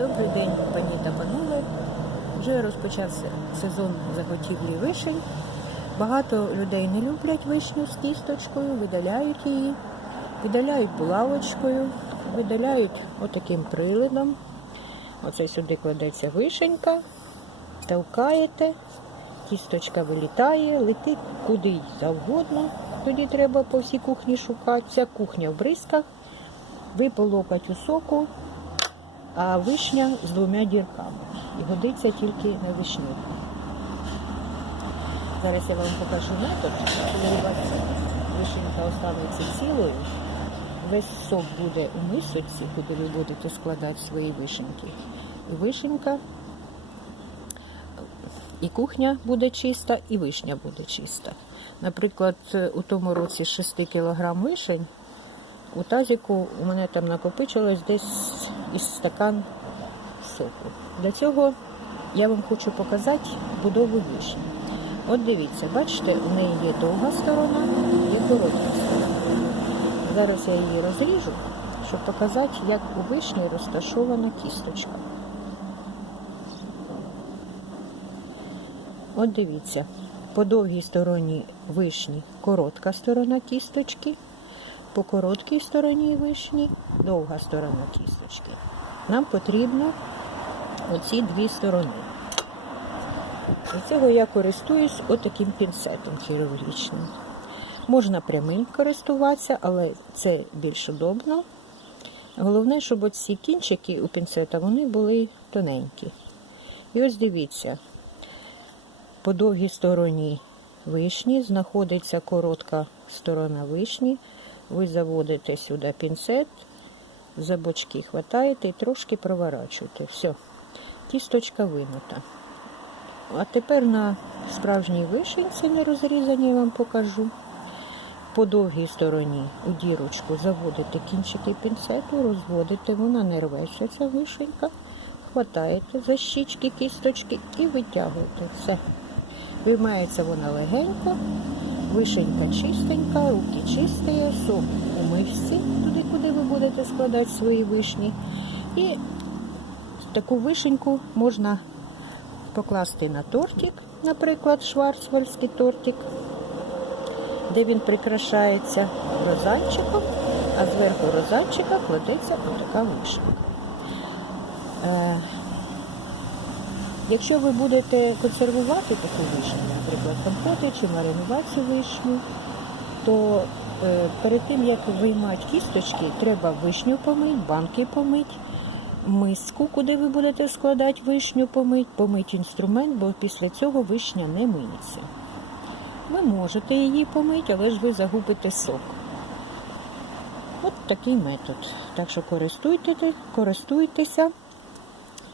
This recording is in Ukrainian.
Добрий день, пані та панове. Вже розпочався сезон заготівлі вишень. Багато людей не люблять вишню з кісточкою, видаляють її, видаляють булавочкою, видаляють отаким приладом. Оце сюди кладеться вишенька, товкаєте, кісточка вилітає, летить куди завгодно. Тоді треба по всій кухні шукати. Вся кухня в бризках, ви по у соку, а вишня з двома дірками. І годиться тільки на вишню. Зараз я вам покажу метод, коли вишенька останеться цілою, весь сок буде у мисочці, куди ви будете складати свої вишеньки. І вишенька, і кухня буде чиста, і вишня буде чиста. Наприклад, у тому році з 6 кг вишень у тазіку у мене там накопичилось десь із стакан соку. Для цього я вам хочу показати будову вишні. От дивіться, бачите, у неї є довга сторона, є коротка сторона. Зараз я її розріжу, щоб показати, як у вишні розташована кісточка. От дивіться, по довгій стороні вишні коротка сторона кісточки, по короткій стороні вишні довга сторона кісточки. Нам потрібно оці дві сторони. Для цього я користуюсь отаким пінцетом хірургічним. Можна прямий користуватися, але це більш удобно. Головне, щоб оці кінчики у пінцета вони були тоненькі. І ось дивіться, по довгій стороні вишні знаходиться коротка сторона вишні. Ви заводите сюди пінцет, за бочки хватаєте і трошки проворачуєте. Все, кісточка винута. А тепер на справжній вишенці не розрізані вам покажу. По довгій стороні у дірочку заводите кінчики пінцету, розводите, вона не рветься, ця вишенька. Хватаєте за щічки кісточки і витягуєте. Все. Виймається вона легенько, вишенька чистенька, руки чисті, сок у мишці, туди, куди ви будете складати свої вишні. І таку вишеньку можна покласти на тортик, наприклад, шварцвальський тортик, де він прикрашається розанчиком, а зверху розанчика кладеться отака вишенька. Якщо ви будете консервувати таку вишню, наприклад, компоти чи маринувати цю вишню, то е, перед тим, як виймати кісточки, треба вишню помити, банки помити, миску, куди ви будете складати вишню помить, помить інструмент, бо після цього вишня не миється. Ви можете її помити, але ж ви загубите сок. От такий метод. Так що користуйтеся.